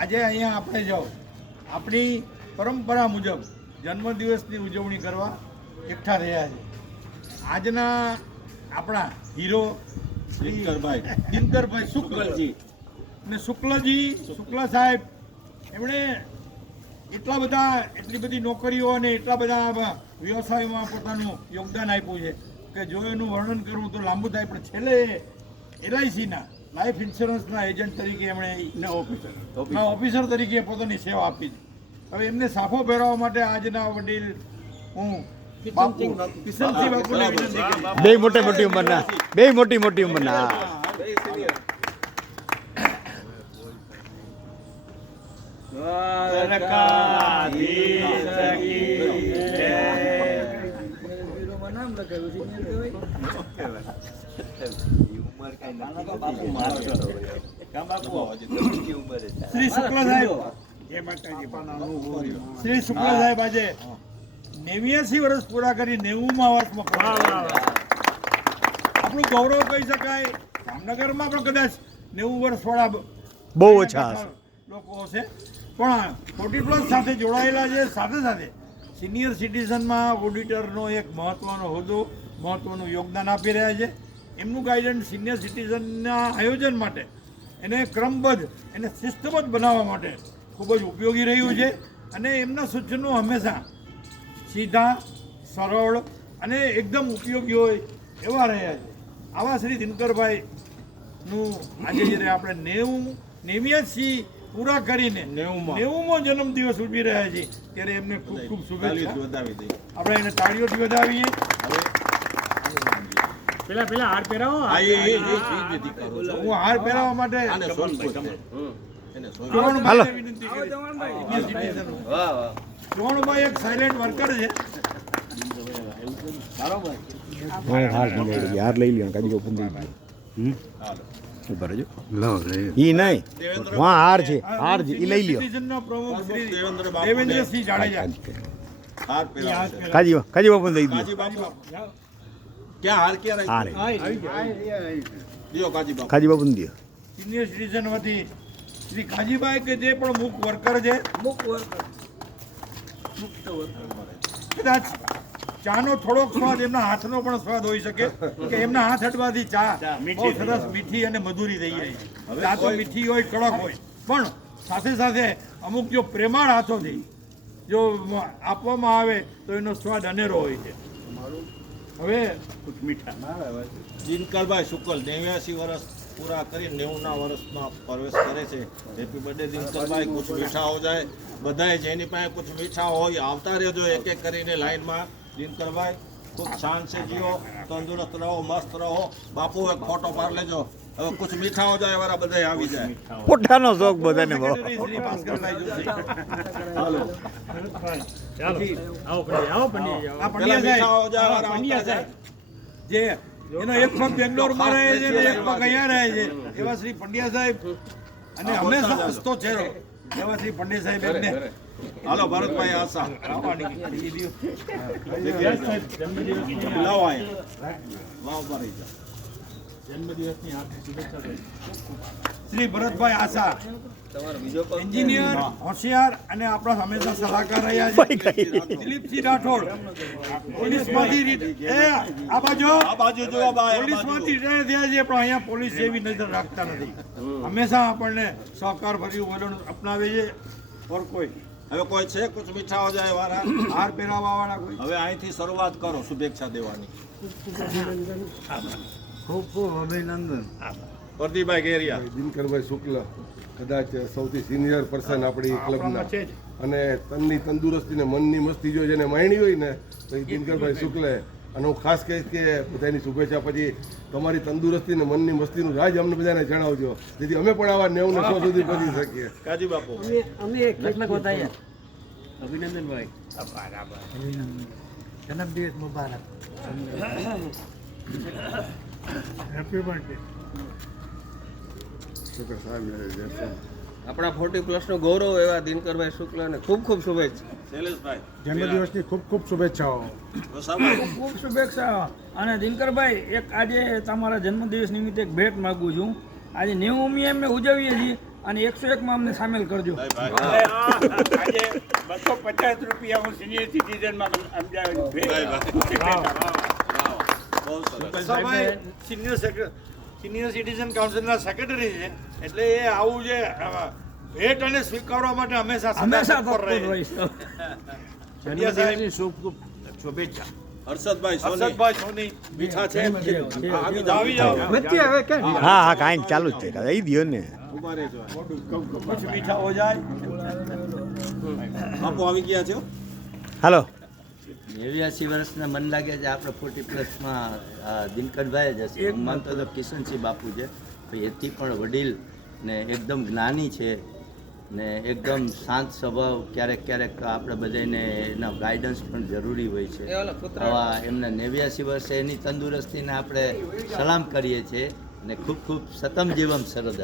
આજે અહીંયા આપણે જાઓ આપણી પરંપરા મુજબ જન્મદિવસની ઉજવણી કરવા એકઠા રહ્યા છે. આજના આપણા હીરો દિનકરભાઈ શુક્લજી અને શુક્લ સાહેબ એમણે એટલી બધી નોકરીઓ અને એટલા બધા વ્યવસાયોમાં પોતાનું યોગદાન આપ્યું છે કે જો એનું વર્ણન કરવું તો લાંબુ થાય, પણ છેલ્લે LICના લાઈફ ઇન્સ્યોરન્સના એજન્ટ તરીકે એમણે ઓફિસર તરીકે પોતાની સેવા આપી છે. હવે એમને સાફો પહેરવા માટે આજના વડીલ હું કિશનસિંહ બાપુને વિનંતી કરી. બે મોટી ઉંમરના શ્રી શુક્લ સાહેબ આજે 89 વર્ષ પૂરા કરી 90મા વર્ષમાં આપણું ગૌરવ કહી શકાય. જામનગરમાં પણ કદાચ 90 વર્ષ વાળા બહુ ઓછા લોકો હશે, પણ 40+ સાથે જોડાયેલા છે. સાથે સાથે સિનિયર સિટીઝનમાં ઓડિટરનો એક મહત્વનો હોદ્દો, મહત્વનું યોગદાન આપી રહ્યા છે. એમનું ગાઈડન્સ સિનિયર સિટીઝનના આયોજન માટે, એને ક્રમબદ્ધ, એને શિસ્તબદ્ધ બનાવવા માટે ખૂબ જ ઉપયોગી રહ્યું છે. અને એમના સૂચનો હંમેશા સીધા, સરળ અને એકદમ ઉપયોગી હોય એવા રહ્યા છે. આવા શ્રી દિનકરભાઈનું આજે જ્યારે આપણે 89 પૂરા કરીને 90મો જન્મદિવસ ઉજવી રહ્યા છીએ ત્યારે એમને ખૂબ ખૂબ શુભેચ્છા. આપણે એને તાળીઓથી વધાવીએ. પેલા હાર પહેરાવો. હું હાર પહેરાવવા માટે વિનંતી કરી. ચૌહાણભાઈ એક સાયલેન્ટ વર્કર છે. હાર લઈ લ્યો કાજી ઈ નહીં હાર છે ઈ લઈ લ્યો. પ્રમુખ શ્રી દેવેન્દ્રસિંહ જાડેજા કાજી બાપુ દઈ દો. કાજી બાપુ દો. સિનિયર સિટીઝન વતી શ્રી કાજીભાઈ કે જે પણ મુખ વર્કર છે, કદાચ ચાનો થોડોક સ્વાદ એમના હાથનો પણ સ્વાદ હોઈ શકે કે એમના હાથ હટવાથી ચા બહુ સરસ મીઠી અને મધુરી થઈ જાય છે. ચા તો મીઠી હોય, કડક હોય, પણ સાથે સાથે અમુક જો પ્રેમાળ હાથોથી જો આપવામાં આવે તો એનો સ્વાદ અનેરો હોય છે. હવે દિનકરભાઈ શુક્લ 89 વર્ષ પૂરા કરી 90ના વર્ષમાં પ્રવેશ કરે છે. હેપી બર્થડે દિનકરભાઈ. કુછ મીઠા હો જાય બધાએ, જેની પાસે કુછ મીઠા હોય આવતા રહેજો એક એક કરીને લાઈનમાં. દિનકરભાઈ ખૂબ શાન છે, જીવો, તંદુરસ્ત રહો, મસ્ત રહો. બાપુ એક ફોટો પાડ લેજો. હવે કુછ મીઠા હો જાય વાળા બધા આવી જાય. પોતાનો શોખ બધાને બહુ. શ્રી ભાસ્કરભાઈ જોશી. જે એનો એક પગ બેંગ્લોરમાં રહે છે ને એક પગ અહીંયા રહે છે એવા શ્રી પંડ્યા સાહેબ, અને હંમેશા હસતો ચહેરો એવા શ્રી પંડ્યા સાહેબ એમને. હાલો ભરતભાઈ આશા લાવો શ્રી ભરતભાઈ આશા એન્જિનિયર, હોશિયાર અને આપણા હંમેશા સલાહકાર રહ્યા છે. દિલીપસિંહ રાઠોડ પોલીસમાંથી પોલીસમાંથી રિટાયર થયા છે, પણ અહીંયા પોલીસ જેવી નજર રાખતા નથી. હંમેશા આપણને સહકાર ભર્યું વલણ અપનાવે છે. ઓર કોઈ હવે કોઈ છે કુછ મીઠા હો જાય વાળા? હાર પહેરાવા વાળા કોઈ? હવે અહીંથી શરૂઆત કરો શુભેચ્છા દેવાની. ખૂબ ખૂબ અભિનંદન. પ્રદીપભાઈ ગેરિયા. દિનકરભાઈ શુક્લ કદાચ સૌથી સિનિયર પર્સન આપણી ક્લબના, અને તનની તંદુરસ્તી ને મનની મસ્તી જો જેને માણી હોય ને તો એ દિનકરભાઈ શુક્લે. અને હું ખાસ કહીશ કે બધાની શુભેચ્છા પછી તમારી તંદુરસ્તી ને મનની મસ્તીનું રાજ અમને બધાને જણાવજો, જેથી અમે પણ આવા 90 ને 100 સુધી પહોંચી શકીએ. કાજી બાપુ અમે કેટલાક બતાવીએ. અભિનંદનભાઈ, જન્મદિવસ મુબારક. Happy birthday. આપણા 40+ નો ગૌરવ એવા દિનકરભાઈ શુક્લને ખૂબ ખૂબ શુભેચ્છા. શૈલેષભાઈ જન્મદિવસની ખૂબ ખૂબ શુભેચ્છાઓ. ખૂબ શુભેચ્છાઓ. અને દિનકરભાઈ, એક આજે તમારા જન્મદિવસ નિમિત્તે એક ભેટ માગું છું. આજે 90મી અમે ઉજવીએ છીએ, અને 101 માં અમને સામેલ કરજો. આજે 250 રૂપિયા હું સિનિયર સિટીઝનમાં સિનિયર સિટીઝન કાઉન્સિલના સેક્રેટરી છે, એટલે એ આવું જે ભેટ અને સ્વીકારવા માટે હંમેશા હંમેશા તત્પર રહે તત્પર રહીશ. ચંડિયા સાહેબ, શુભેચ્છા. હર્ષદભાઈ સોની હર્ષદભાઈ સોની મીઠા છે આવી જાઓ. હા હા કાંઈ ચાલુ જ છે એ દિયો ને. ઉભા રહેજો. कुछ मीठा हो जाए. બાપુ આવી ગયા છો. હાલો 89 વર્ષના મન લાગે છે આપણે 40+માં દિનકરભાઈ જ હશે. હું માનતો તો કિશનસિંહ બાપુ છે, પણ એથી પણ વડીલ ને એકદમ જ્ઞાની છે ને એકદમ શાંત સ્વભાવ. ક્યારેક ક્યારેક આપણે બધાને એના ગાઈડન્સ પણ જરૂરી હોય છે. આવા એમના 89 વર્ષે એની તંદુરસ્તીને આપણે સલામ કરીએ છીએ ને ખૂબ ખૂબ સતમ જીવમ શરદ.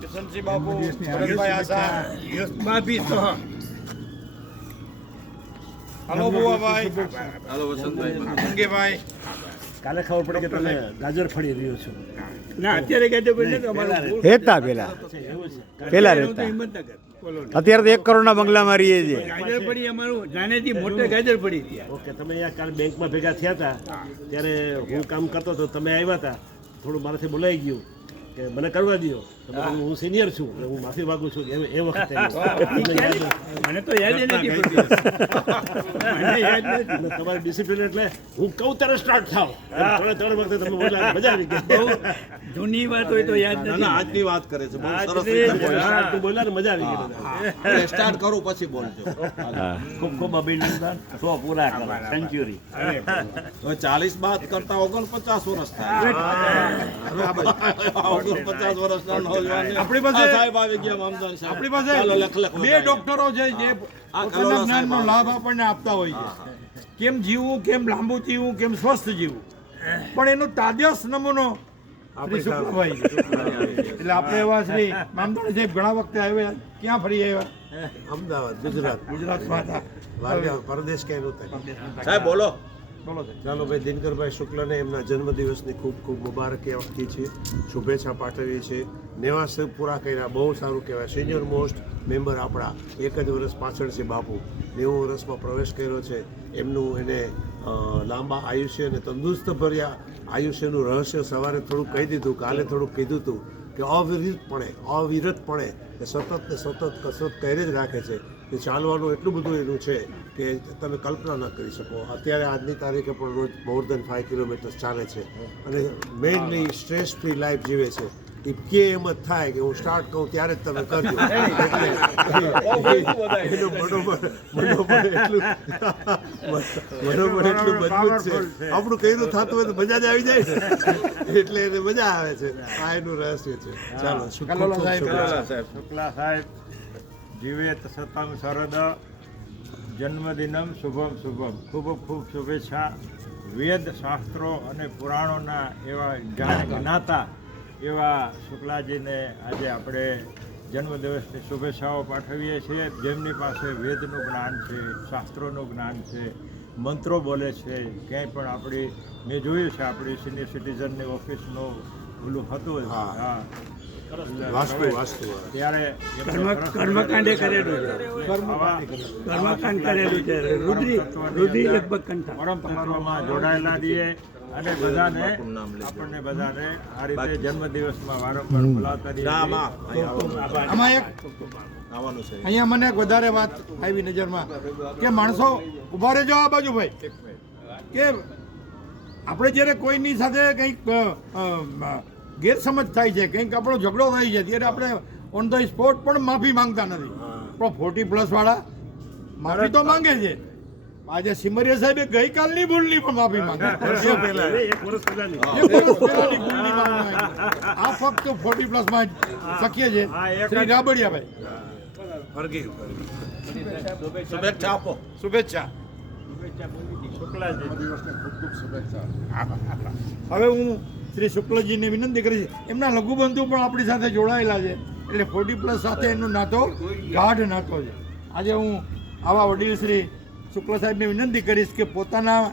કિશનસિંહ બાપુ, ભરતભાઈ આશા, યશભાઈ સહ. હલો બુવાભાઈ, હાલો વસંતભાઈ. અંગેભાઈ. કાલે ખબર પડે કે તમે ગાજર ફળી રહ્યો છો. ના અત્યારે કહેતો કોઈ નથી, અમારું રહેતા પેલા રહેતા. અત્યારે તો 1 કરોડના બંગલામાં રહીએ છીએ. ગાજર પડી, અમારું નાનેથી મોટે ગાજર પડી ત્યાં. ઓકે, તમે અહીંયા કાલે બેંકમાં ભેગા થયા હતા ત્યારે હું કામ કરતો હતો, તમે આવ્યા હતા, થોડું મારાથી બોલાઈ ગયું કે મને કરવા દો. હું સિનિયર છું એટલે હું માફી માગું છું એ વખતે. મને તો યાદ નથી પડતી. મને યાદ નથી. અને તમારી ડિસિપ્લિન એટલે હું કહું ત્યારે સ્ટાર્ટ થાવ. 3 વખતે તમે બોલ્યા, મજા આવી ગઈ. બહુ જૂની વાત હોય તો યાદ ના નથી. ના આજની વાત કરે છે. બહુ સરસ આજની રીતે બોલ્યા. સ્ટાર્ટ બોલ્યા ને મજા આવી ગઈ. હવે સ્ટાર્ટ કરું પછી બોલજો. ખૂબ ખૂબ અભિનંદન. 100 પૂરા કરો, સેન્ચુરી. હવે 40 બાદ કરતા 49 વર્ષ થાય. 49 વર્ષના નોજવાન આપણી પાસે- સાહેબ આવી ગયા મામદાર સાહેબ. આપણી પાસે ચાલો લખ લખ 2 વધાવીએ. ડોક્ટરો છે જે પોતાના જ્ઞાનનો લાભ આપણને આપતા હોય છે. કેમ જીવવું, કેમ લાંબુ જીવવું, કેમ સ્વસ્થ જીવવું, પણ એનો તાદ્યસ નમૂનો શ્રી શુક્લભાઈ છે. એટલે આપણે એવા શ્રી મામદાર સાહેબ ઘણા વખતે આવ્યા. ક્યાં ફરી આવ્યા? અમદાવાદ, ગુજરાત. ગુજરાતમાં હતા. વાગ્યા પરદેશ ક્યાંય નહોતા. સાહેબ બોલો. બોલો સાહેબ. ચાલો ભાઈ, દિનકરભાઈ શુક્લને એમના જન્મદિવસની ખૂબ ખૂબ મુબારકી આપીએ છીએ, શુભેચ્છા પાઠવીએ છીએ. 90 પૂરા કર્યા, બહુ સારું કહેવાય. સિનિયર મોસ્ટ મેમ્બર આપણા, 1 જ વર્ષ પાછળ છે બાપુ. 90 વર્ષમાં પ્રવેશ કર્યો છે. એમનું એને લાંબા આયુષ્ય અને તંદુરસ્ત ભર્યા આયુષ્યનું રહસ્ય સવારે થોડુંક કહી દીધું, કાલે થોડુંક કીધું હતું કે અવિરતપણે એ સતત ને સતત કસરત કરી જ રાખે છે. એ ચાલવાનું એટલું બધું એનું છે કે તમે કલ્પના ન કરી શકો. અત્યારે આજની તારીખે પણ રોજ મોર દેન 5 કિલોમીટર ચાલે છે અને મેઇનલી સ્ટ્રેસ ફ્રી લાઈફ જીવે છે. એ કે એમ જ થાય કે હું સ્ટાર્ટ કહું ત્યારે જ તમે કરજો. એનું મનોબળ એટલું મજબૂત છે. આપણું કઈનું થતું હોય તો મજા જ આવી જાય ને, એટલે એને મજા આવે છે. આ એનું રહસ્ય છે. ચાલો કલોલા સાહેબ. શુક્લા સાહેબ જીવેત સતમ શરદ જન્મદિનમ શુભમ શુભમ. ખૂબ ખૂબ શુભેચ્છા. વેદ શાસ્ત્રો અને પુરાણોના એવા જ્ઞાતા એવા શુક્લાજીને આજે આપણે જન્મદિવસની શુભેચ્છાઓ પાઠવીએ છીએ. જેમની પાસે વેદનું જ્ઞાન છે, શાસ્ત્રોનું જ્ઞાન છે, મંત્રો બોલે છે. ક્યાંય પણ આપણી મેં જોયું છે આપણી સિનિયર સિટીઝનની ઓફિસનું ઓલું હતું. હા, ત્યારે કર્મકાંડે કરેલું છે. કર્મકાંડ કરેલું છે. રુદ્રી લગભગ કંઠા. પરમ તત્વમાં જોડાયેલા રહીએ અને બધાને આપણને બધાને આ રીતે જન્મદિવસમાં વારંવાર બોલાવતા રહીએ. આમાં એક આવવાનું છે. અહીંયા મને એક વધારે વાત આવી નજરમાં કે માણસો ઉભા રહેજો આ બાજુ ભાઈ, કે આપણે જ્યારે કોઈની સાથે કંઈક ગેરસમજ થાય છે, કંઈક આપણો ઝઘડો થાય છે, ત્યારે આપણે ઓન ધ સ્પોટ પણ માફી માંગતા નથી. પણ 40+ વાળા માફી તો માંગે છે. આજે સિમરિયા સાહેબે ગઈકાલની ભૂલની પણ માફી માંગે. 1 વર્ષ પહેલાની. પહેલાની ભૂલની માફી માંગે. આ ફક્ત 40+ માં જ શક્ય છે. શ્રી રાબડિયાભાઈ, શુભેચ્છા આપો. શુભેચ્છા. શુક્લાજી હવે હું શ્રી શુક્લજીને વિનંતી કરીશ, એમના લઘુબંધુ પણ આપણી સાથે જોડાયેલા છે, એટલે 40+ સાથે એનો નાતો ગાઢ નાતો છે. આજે હું આવા વડીલ શ્રી શુક્લ સાહેબને વિનંતી કરીશ કે પોતાના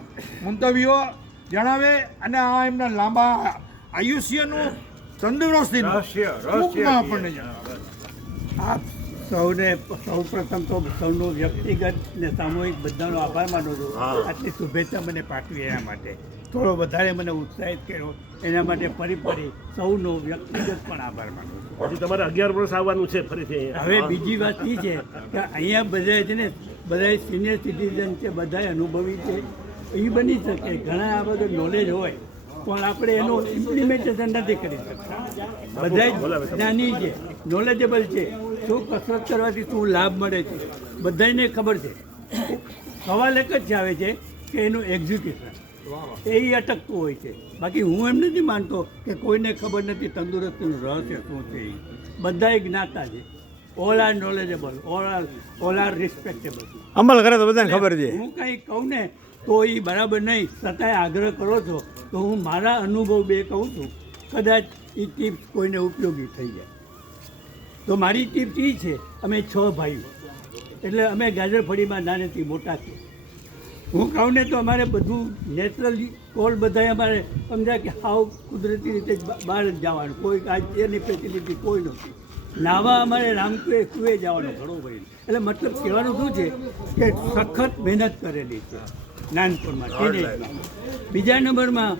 મંતવ્યો જણાવે અને આ એમના લાંબા આયુષ્યનું તંદુરસ્તીનું રહસ્ય ટૂંકમાં આપણને જણાવો. આપ સૌને સૌ પ્રથમ તો સૌનો વ્યક્તિગત ને સામૂહિક બધાનો આભાર માનું છું. આટલી શુભેચ્છા મને પાઠવી એના માટે, થોડો વધારે મને ઉત્સાહિત કર્યો એના માટે ફરી સૌનો વ્યક્તિગત પણ આભાર માનું છું. હજી તમારે 11 વર્ષ આવવાનું છે ફરીથી અહીંયા. હવે બીજી વાત એ છે કે અહીંયા બધા છે ને બધા સિનિયર સિટીઝન છે, બધા અનુભવી છે. એ બની શકે ઘણા આ બધું નોલેજ હોય પણ આપણે એનું ઇમ્પ્લિમેન્ટેશન નથી કરી શકતા. બધા જ્ઞાની છે, નોલેજેબલ છે, શું કસરત કરવાથી શું લાભ મળે છે બધાને ખબર છે. સવાલ એક જ આવે છે કે એનું એક્ઝિક્યુશન એ અટકતું હોય છે. બાકી હું એમ નથી માનતો કે કોઈને ખબર નથી તંદુરસ્તીનું રહસ્ય શું છે. બધા જ્ઞાતા છે, all are knowledgeable, all are respectable. અમલ કરે તો બધાને ખબર છે. હું કંઈ કહું ને તો એ બરાબર નહીં, છતાંય આગ્રહ કરો છો તો હું મારા અનુભવ બે કહું છું, કદાચ એ ટિપ્સ કોઈને ઉપયોગી થઈ જાય. તો મારી ટિપ્સ એ છે, અમે 6 ભાઈઓ એટલે અમે ગાજરફળીમાં નાનેથી મોટા છીએ. હું કહું ને તો અમારે બધું નેચરલી કોલ બધાય અમારે સમજાય કે હાવ કુદરતી રીતે બહાર જ જવાનું, કોઈ એની ફેસિલિટી કોઈ નથી. નાવા અમારે રામકુએ કુએ જવાનો ઘણો ભાઈ. એટલે મતલબ કહેવાનું શું છે કે સખત મહેનત કરેલી છે નાનપણમાં, ટીનેજમાં. બીજા નંબરમાં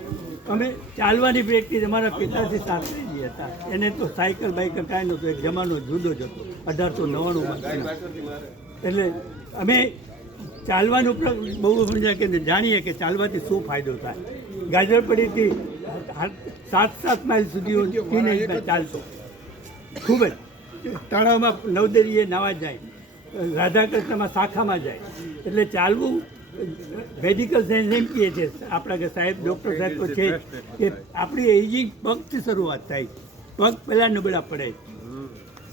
અમે ચાલવાની પ્રેક્ટિસ અમારા પિતાજી શાસ્ત્રીજી હતા, એને તો સાયકલ બાઇકલ કાંઈ નહોતું, એક જમાનો જુદો જ હતો 1899. એટલે અમે ચાલવાનું બહુ સમજાય કે જાણીએ કે ચાલવાથી શું ફાયદો થાય. ગાજરપડીથી 7 માઇલ સુધી હું ટીનેજમાં ચાલતો, ખૂબ જ. તળાવમાં નવદરીએ નાવા જાય, રાધાકૃષ્ણમાં શાખામાં જાય. એટલે ચાલવું મેડિકલ સાયન્સ એમ કહે છે આપણા કે સાહેબ ડૉક્ટર સાહેબ તો છે કે આપણી એજિંગ પગથી શરૂઆત થાય. પગ પહેલાં નબળા પડે,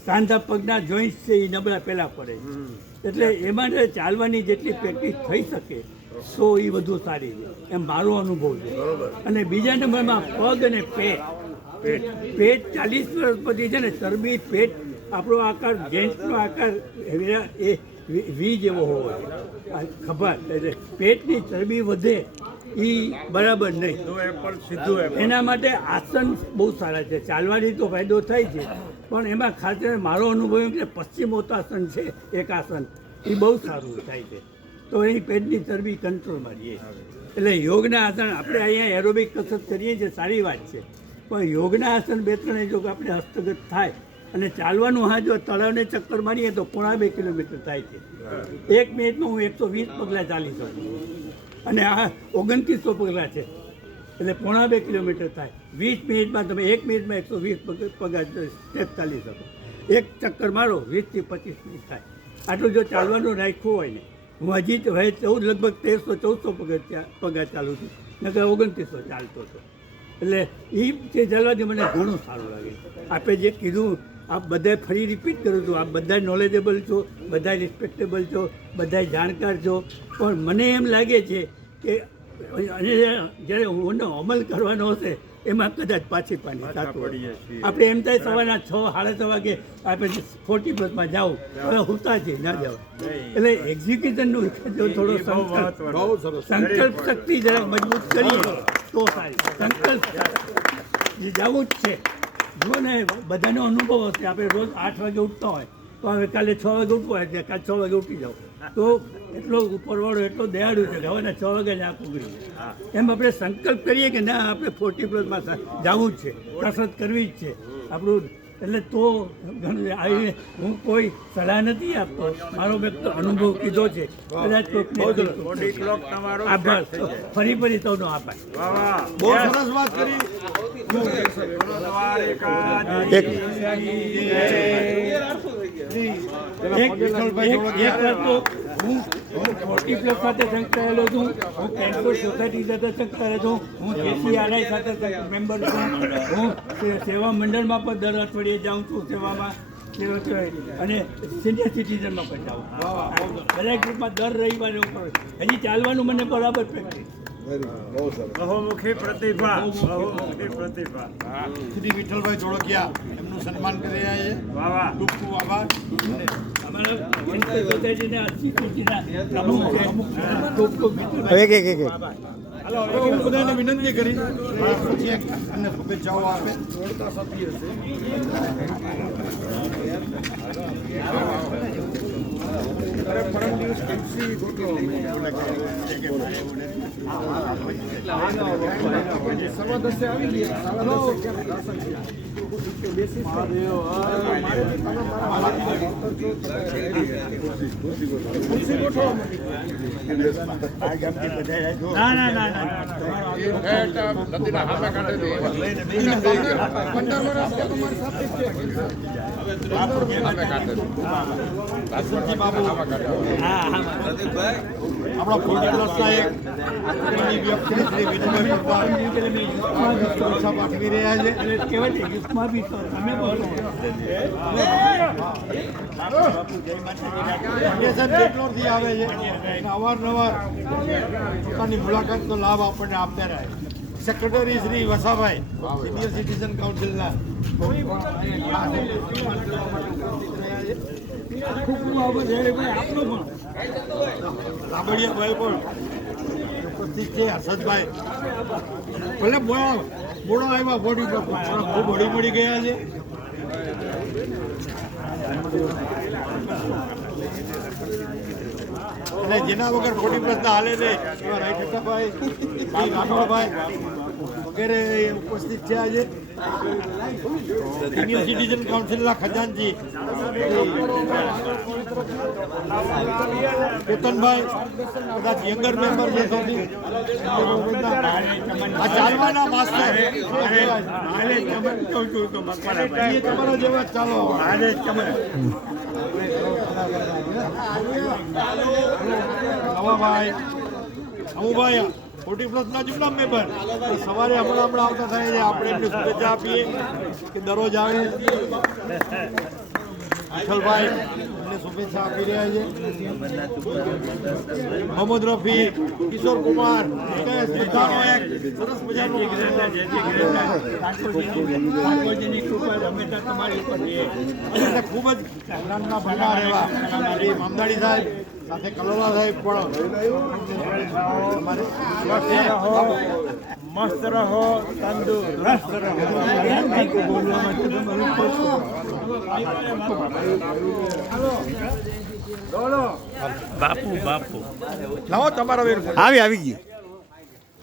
સાંધા પગના જોઈન્ટ્સ છે એ નબળા પહેલાં પડે. એટલે એમાં ચાલવાની જેટલી પ્રેક્ટિસ થઈ શકે તો એ વધુ સારી છે, એમ મારો અનુભવ છે. અને બીજા નંબરમાં પગ અને પેટ 40 વર્ષ પછી છે ને ચરબી, પેટ આપણો આકાર, જેન્ટ્સનો આકાર એ વી જેવો હોય, ખબર. એટલે પેટની ચરબી વધે એ બરાબર નહીં. એના માટે આસન બહુ સારા છે. ચાલવાની તો ફાયદો થાય છે પણ એમાં ખાસ કરીને મારો અનુભવ એમ કે પશ્ચિમોત્તાસન છે એક આસન, એ બહુ સારું થાય છે. તો એ પેટની ચરબી કંટ્રોલમાં રહીએ. એટલે યોગના આસન આપણે અહીંયા એરોબિક કસરત કરીએ છીએ, સારી વાત છે, પણ યોગના આસન 2-3 જો આપણે હસ્તગત થાય અને ચાલવાનું હા જો તળાવને ચક્કર મારીએ તો 1.5-2 કિલોમીટર થાય છે. 1 મિનિટમાં હું 120 પગલાં ચાલી શકું અને આ 2900 પગલાં છે એટલે 1.5-2 કિલોમીટર થાય. 20 મિનિટમાં તમે 1 મિનિટમાં 120 પગલાં સ્ટેપ ચાલી શકો. એક ચક્કર મારો 20 થી 25 મિનિટ થાય. આટલું જો ચાલવાનું રાખ્યું હોય ને, હું હજી તો હવે 14 પગલાં ચાલું છું, નકર 2900 ચાલતો હતો. એટલે એ જે ચાલવાથી મને ઘણું સારું લાગે. આપણે જે કીધું આપ બધાએ ફરી રિપીટ કરું છું, આપ બધા નોલેજેબલ છો, બધા રિસ્પેક્ટેબલ છો, બધા જાણકાર છો, પણ મને એમ લાગે છે કે જ્યારે એનો અમલ કરવાનો હશે એમાં કદાચ પાછી પાણી થતું. આપણે એમ થાય સવારના 6-6:30 વાગે આપણે 40+માં જાઓ, હવે હુતા છે ના જાઓ. એટલે એક્ઝિક્યુશનનું જો થોડો સંકલ્પ શક્તિ જરા મજબૂત કરીએ તો સારી. સંકલ્પ જવું જ છે. જુઓ ને બધાનો અનુભવ હશે. આપણે રોજ 8 વાગે ઉઠતા હોય તો હવે કાલે 6 વાગે ઉઠવું હોય કાલે 6 વાગે ઉઠી જાઓ તો એટલો ઉપરવાળો એટલો દયાળુ છે કે હવેના 6 વાગે આંખ ઉઘડી. એમ આપણે સંકલ્પ કરીએ કે ના આપણે 40+માં જવું જ છે, કસરત કરવી જ છે આપણું. એટલે તો આવીને હું કોઈ સલાહ નથી આપતો, મારો વ્યક્ત અનુભવ કીધો છે. કદાચ આભાર, ફરી સૌનો આભાર. બહુ સરસ વાત કરી. હું 40+ સાથે સંકળાયેલો છું, હું કેન્કોર સોસાયટી સાથે સંકળાયેલો છું, હું JCRI સાથે મેમ્બર છું, હું સેવા મંડળમાં પણ દર અઠવાડિયે જાઉં છું સેવામાં, અને સિનિયર સિટીઝનમાં પણ જાઉં છું. દરેક ગ્રુપમાં દર રવિવારે ઉપર હજી ચાલવાનું મને બરાબર પ્રેક્ટિસ. બહુમુખી પ્રતિભા, બહુમુખી પ્રતિભા. શ્રી વિઠ્ઠલભાઈ જોડકિયા એમનું સન્માન કરી રહ્યા છે. ખૂબ ખૂબ આભાર. અમારા સોસાયટીના 80 પ્રમુખ છે. ખૂબ ખૂબ એક હવે હું બધાને વિનંતી કરી પછી અને શુભેચ્છાઓ આપે. આપણા ફોર્ટી પ્લસના એક વ્યક્તિ શ્રી વિનુભાઈ પાઠવી રહ્યા છે. અને કહેવાય છે ગીતમાં બી તો તમે બોલો. ફાઉન્ડેશન બેંગ્લોરથી આવે છે અને અવારનવાર પોતાની મુલાકાતનો લાભ આપણને આપતા રહે. સેક્રેટરી શ્રી વસાભાઈ સિનિયર સિટીઝન કાઉન્સિલના ખૂબ ખૂબ આભાર જયભાઈ આપનો પણ. રાબડિયાભાઈ પણ ઉપસ્થિત છે. હર્ષદભાઈ ભલે બોડા આવ્યા બોડી પર પણ ખૂબ હળી મળી ગયા છે. અને જેના વગર ખોટી પ્રશ્ન હાલે નહીં એવા રાયઠાભાઈ શ્રી રાઠોડભાઈ વગેરે ઉપસ્થિત છે આજે. સિનિયર સિટીઝન કાઉન્સિલના ખજાનચી કેતનભાઈ કદાચ યંગર મેમ્બર છે સૌથી. આ ચાલવાના માસ્ટર તમારા જેવા જ ચાલો. નવાભાઈ અમુભાઈ 40 પ્લસના જુમલા મેમ્બર સવારે હમણાં આવતા થાય છે. આપણે એમને શુભેચ્છા આપીએ કે દરરોજ આવે. વિઠ્ઠલભાઈ એમને શુભેચ્છા આપી રહ્યા છે. મોહમ્મદ રફી, કિશોર કુમાર, બધાનો એક સરસ મજાનો ઠાકોરજીની કૃપા હંમેશા તમારી ઉપર રહે. અને ખૂબ જ જ્ઞાનના ભંડાર એવા શ્રી મામદાણી સાહેબ સાથે કલોલા સાહેબ પણ મસ્ત રહો, તંદુરસ્ત રહો. બાપુ બાપુ લાવો તમારા વેર આવી ગયું.